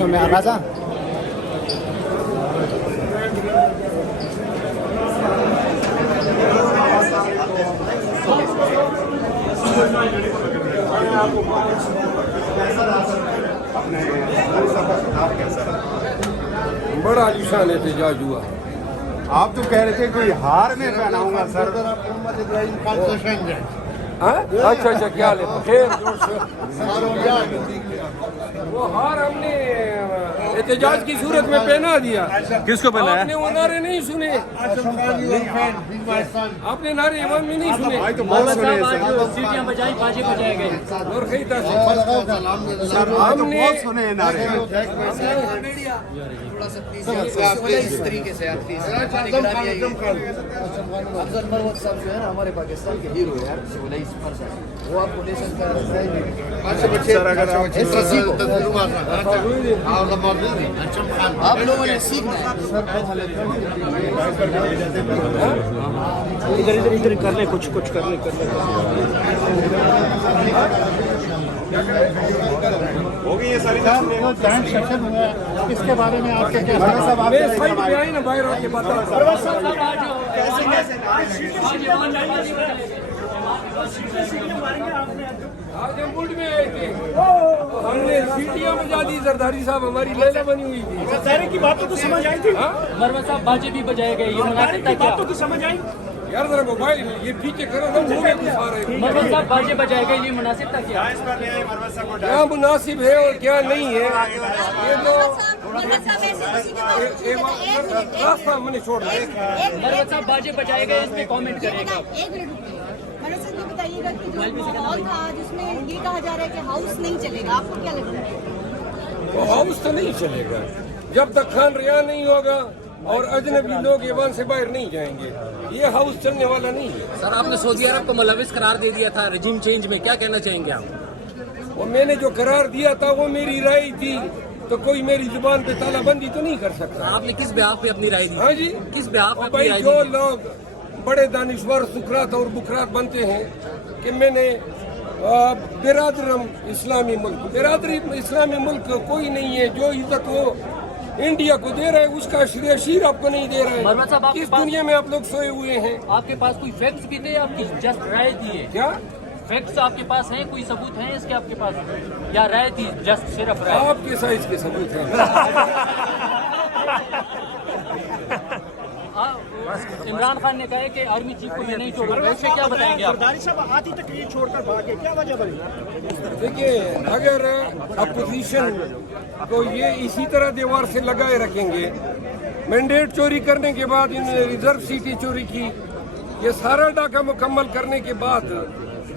شو میں آغازہ بڑا عالیشان احتجاج ہوا. آپ تو کہہ رہے تھے کوئی ہار میں پہناؤں گا سر. اچھا اچھا کیا لے خیر وہ ہار ہم نے احتجاج کی صورت میں پہنا دیا. کس کو پہنایا؟ آپ نے وہ نعرے نہیں سنے, آپ نے نعرے ایوان میں نہیں سنے. تو بہت سنے ہیں سر. سیٹیاں بجائی باجے بجائے گئے. اور کئی سر آج تو بہت سنے ہیں نعرے. اس طریقے سے افضل مروت صاحب جو ہے نا ہمارے پاکستان کے ہیرو ہے وہ آپ کو نیشن کا آپ لوگوں نے سیکھنا ہے. ادھر ادھر ادھر کر لیں کچھ کر لیں ہو گئی یہ ساری سیشن ہوا ہے, اس کے بارے میں آپ کیا نا باہر آ کے بتا. آج ہم ملک میں آئے تھے, ہم نے سیٹیاں بجا دی. زرداری صاحب ہماری لیلا بنی ہوئی تھی. سارے کی باتوں کو سمجھ آئی تھی. مروت صاحب باجے بھی بجائے گئے. یہ مناسب تھا کیا؟ کی سمجھ آئی یار ذرا موبائل یہ پیچھے کرو نا, منہ میں گھسا رہے ہیں. مروت صاحب باجے بجائے گئے, یہ مناسب تھا کیا؟ کیا مناسب ہے اور کیا نہیں ہے یہ تو راستہ ہم نے چھوڑ دیا. مروت صاحب باجے بجائے گئے, اس پہ کامنٹ کرے گا. ایک منٹ مروت صاحب یہ بتائیے گا کہ جو ماحول تھا جس میں یہ کہا جا رہا ہے کہ ہاؤس نہیں چلے گا, آپ کو کیا لگتا ہے؟ وہ ہاؤس تو نہیں چلے گا جب تک خان ریاں نہیں ہوگا اور اجنبی لوگ ایوان سے باہر نہیں جائیں گے. یہ ہاؤس چلنے والا نہیں ہے. سر آپ نے سعودی عرب کو ملوث قرار دے دیا تھا رجیم چینج میں, کیا کہنا چاہیں گے آپ؟ اور میں نے جو قرار دیا تھا وہ میری رائے تھی, تو کوئی میری زبان پہ تالا بندی تو نہیں کر سکتا. آپ نے کس بیاف پہ اپنی رائے دی؟ ہاں جی, کس بیاف پہ اپنی بھائی رائے جو دی؟ لوگ بڑے دانشور سکرات اور بکرات بنتے ہیں کہ میں نے برادرم اسلامی ملک, برادری اسلامی ملک کوئی نہیں ہے. جو عزت وہ انڈیا کو دے رہے اس کا شیر آپ کو نہیں دے مروت صاحب, آپ رہے. کے اس پاس دنیا میں آپ لوگ سوئے ہوئے ہیں. آپ کے پاس کوئی فیکٹس بھی تھے, آپ کی جسٹ رائے دی ہے؟ کیا فیکٹس آپ کے پاس ہیں, کوئی ثبوت ہیں اس کے آپ کے پاس, یا رائے تھی جسٹ صرف رائے؟ آپ کے سائز کے ثبوت ہیں. عمران خان نے کہا ہے کہ آرمی چیف کو میں نہیں چھوڑوں گا, اس سے کیا بتائیں گے آپ؟ زرداری صاحب آتی تقریر چھوڑ کر بھاگے, کیا وجہ بنی؟ دیکھیے اگر اپوزیشن کو یہ اسی طرح دیوار سے لگائے رکھیں گے, مینڈیٹ چوری کرنے کے بعد انہوں نے ریزرو سیٹیں چوری کی, یہ سارا ڈاکہ مکمل کرنے کے بعد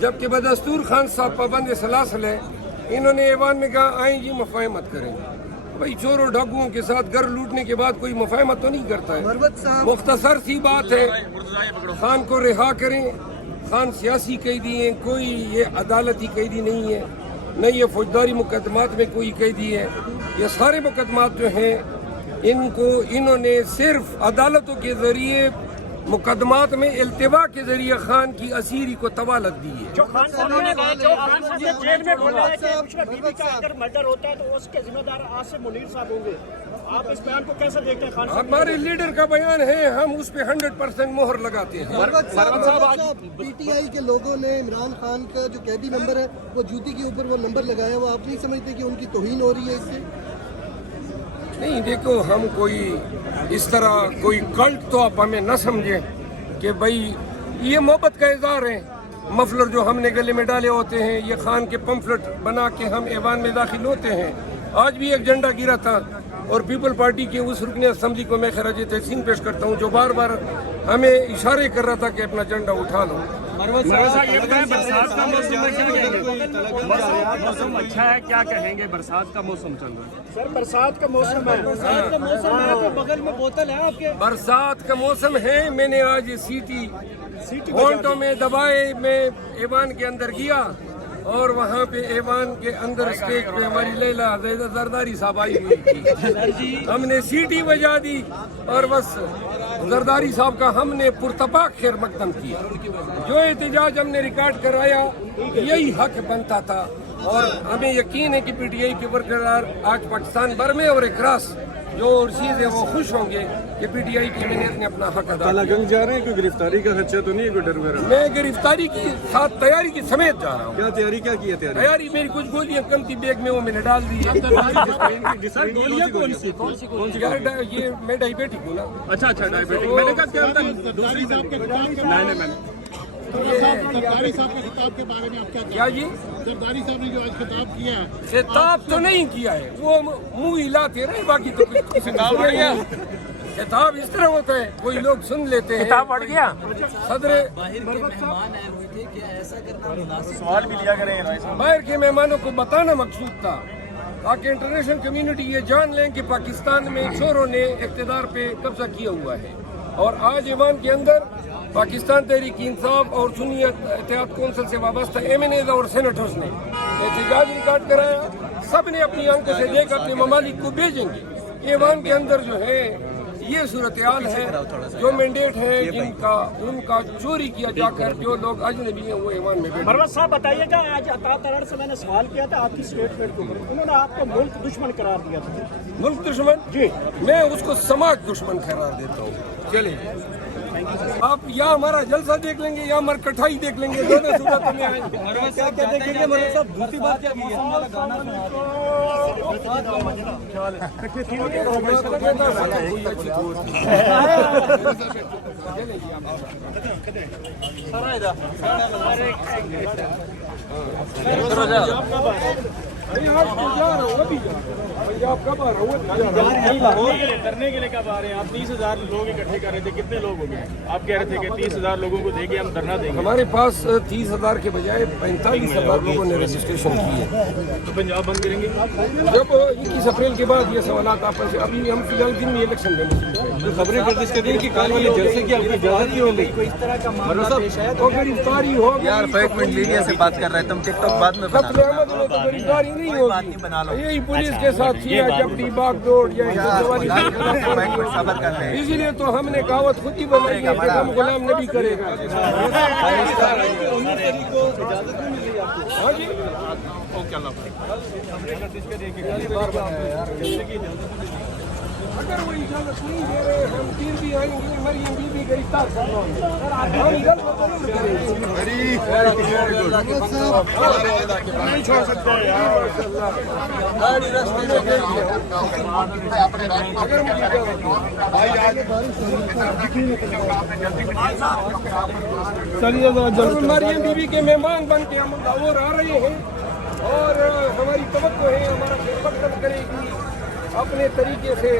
جبکہ بدستور خان صاحب پابند سلاسل ہے, انہوں نے ایوان میں کہا آئیں جی مفاہمت کریں. بھائی چوروں ڈاکوؤں کے ساتھ گھر لوٹنے کے بعد کوئی مفاہمت تو نہیں کرتا ہے. مختصر سی بات ہے, خان کو رہا کریں. خان سیاسی قیدی ہیں, کوئی یہ عدالتی قیدی نہیں ہے, نہ یہ فوجداری مقدمات میں کوئی قیدی ہے. یہ سارے مقدمات جو ہیں انہوں نے صرف عدالتوں کے ذریعے مقدمات میں التوا کے ذریعے خان کی اسیری کو طوالت دی ہے. جو خان صاحب نے کہا جو خان صاحب جیل میں بولا ہے کہ کچھ بی بی کا اگر مرڈر ہوتا ہے تو اس کے ذمہ دار آصف منیر صاحب ہوں گے. آپ اس بیان کو کیسے دیکھتے ہیں خان صاحب؟ ہمارے لیڈر کا بیان ہے, ہم اس پہ 100% مہر لگاتے ہیں. مروت صاحب پی ٹی آئی کے لوگوں نے عمران خان کا جو قیدی نمبر ہے وہ جوتی کے اوپر وہ نمبر لگایا, وہ آپ نہیں سمجھتے کہ ان کی توہین ہو رہی ہے اس سے؟ نہیں دیکھو, ہم کوئی اس طرح کوئی کلٹ تو آپ ہمیں نہ سمجھیں کہ بھائی یہ محبت کا اظہار ہے. مفلر جو ہم نے گلے میں ڈالے ہوتے ہیں, یہ خان کے پمفلٹ بنا کے ہم ایوان میں داخل ہوتے ہیں. آج بھی ایک جھنڈا گرا تھا اور پیپل پارٹی کے اس رکن اسمبلی کو میں خراج تحسین پیش کرتا ہوں جو بار بار ہمیں اشارے کر رہا تھا کہ اپنا جھنڈا اٹھا لو. موسم اچھا ہے, کیا کہیں گے؟ برسات کا موسم چل رہا ہے سر, برسات کا موسم ہے, بغل میں بوتل ہے آپ کے. برسات کا موسم ہے. میں نے آج سیٹی ہونٹوں میں دبائے میں ایوان کے اندر گیا اور وہاں پہ ایوان کے اندر اسٹیج پہ ہماری لیلا زرداری صاحب آئی ہوئی تھی. ہم نے سیٹی بجا دی اور بس زرداری صاحب کا ہم نے پرتپاک خیر مقدم کیا. جو احتجاج ہم نے ریکارڈ کرایا یہی حق بنتا تھا اور ہمیں یقین ہے کہ پی ٹی آئی کے ورکر آج پاکستان بھر میں اور اکراس جو چیز ہے وہ خوش ہوں گے کہ پی ٹی آئی کی امنیت نے اپنا حق ادا کیا۔ گنج جا رہے ہیں، کوئی گرفتاری کا خدشہ تو نہیں ہے، کوئی ڈر وغیرہ؟ میں گرفتاری کی ساتھ تیاری کی سمیت جا رہا ہوں۔ کیا تیاری کیا کی ہے؟ تیاری میری کچھ گولیاں کم تھی بیگ میں، وہ میں نے ڈال دی ہے۔ گولیاں کون سی یہ میں ڈائبیٹک ہوں نا۔ اچھا ڈائبیٹک، میں نے کہا کیا ہوتا ہے؟ زرداری صاحب کے خطاب کے نہیں میں نے زرداری صاحب کے خطاب کے بارے میں آپ کیا جی زرداری صاحب نے جو آج خطاب کیا ہے، خطاب تو نہیں کیا ہے، وہ منہ ہلاتے رہے، باقی تو کچھ خطاب بڑھ گیا۔ خطاب اس طرح ہوتا ہے، کوئی لوگ سن لیتے ہیں۔ خطاب بڑھ گیا۔ صدر سوال بھی لیا کریں۔ باہر کے مہمانوں کو بتانا مقصود تھا تاکہ انٹرنیشنل کمیونٹی یہ جان لیں کہ پاکستان میں چوروں نے اقتدار پہ قبضہ کیا ہوا ہے، اور آج ایوان کے اندر پاکستان تحریک انصاف اور سنی اتحاد کونسل سے وابستہ ایم این ایز اور سینیٹرز نے احتجاج ریکارڈ کرایا۔ سب نے اپنی آنکھوں سے دیکھ اپنے ممالک کو بھیجیں گے۔ ایوان کے اندر جو ہے یہ صورتحال ہے، جو مینڈیٹ ہے جن کا ان کا چوری کیا جا کر جو لوگ اجنبی ہیں وہ ایوان میں بیٹھے۔ مروت صاحب بتائیے گا، آج عطا ترڑ سے میں نے سوال کیا تھا آپ کی اسٹیٹمنٹ کے اوپر، انہوں نے آپ کو ملک دشمن قرار دیا تھا۔ ملک دشمن جی، میں اس کو سماج دشمن قرار دیتا ہوں۔ چلیں آپ یا ہمارا جلسہ دیکھ لیں گے یا ہماری کٹھائی دیکھ لیں گے، دونوں صورتوں میں آئیں گے۔ کرنے کے لیے کب آ رہے ہیں آپ؟ 30,000 لوگ اکٹھے کر رہے تھے، کتنے لوگ ہو گئے؟ آپ کہہ رہے تھے کہ 30,000 لوگوں کو دے کے ہم دھرنا دیں گے۔ ہمارے پاس 30,000 کے بجائے 45,000 لوگوں نے رجسٹریشن کی ہے۔ تو پنجاب بند کریں گے؟ جب 21 اپریل کے بعد یہ سوالات آپ سے، ابھی ہم فی الحال دن میں الیکشن دینے خبریں گردش کر دیں کہ کال والے جلسے کی آپ کی اجازت نہیں ہو گئی؟ تو گرفتاری ہو یار 5 منٹ میڈیا سے بات کر رہے ہیں، تم ٹک ٹاک بعد میں قتل احمد میں تو گرفتاری نہیں ہوگی، یہی پولیس کے ساتھ کیا جبڑی باغ دوڑ یا صبر کر رہے ہیں۔ اسی لیے تو ہم نے کہاوت خود ہی بنائی ہے کہ ہم غلام نبی کرے گا۔ ہاں جی اگر وہ اجازت نہیں دے رہے ہم پھر بھی آئیں گے، مریم بی بی گرفتار کرنا ہم جلد ضرور کریں گے۔ نہیں چھوڑ سکتے مریم بی بی کے مہمان بن کے ہم لاہور آ رہے ہیں، اور ہماری توقع ہے ہمارا خدمت کرے گی اپنے طریقے سے۔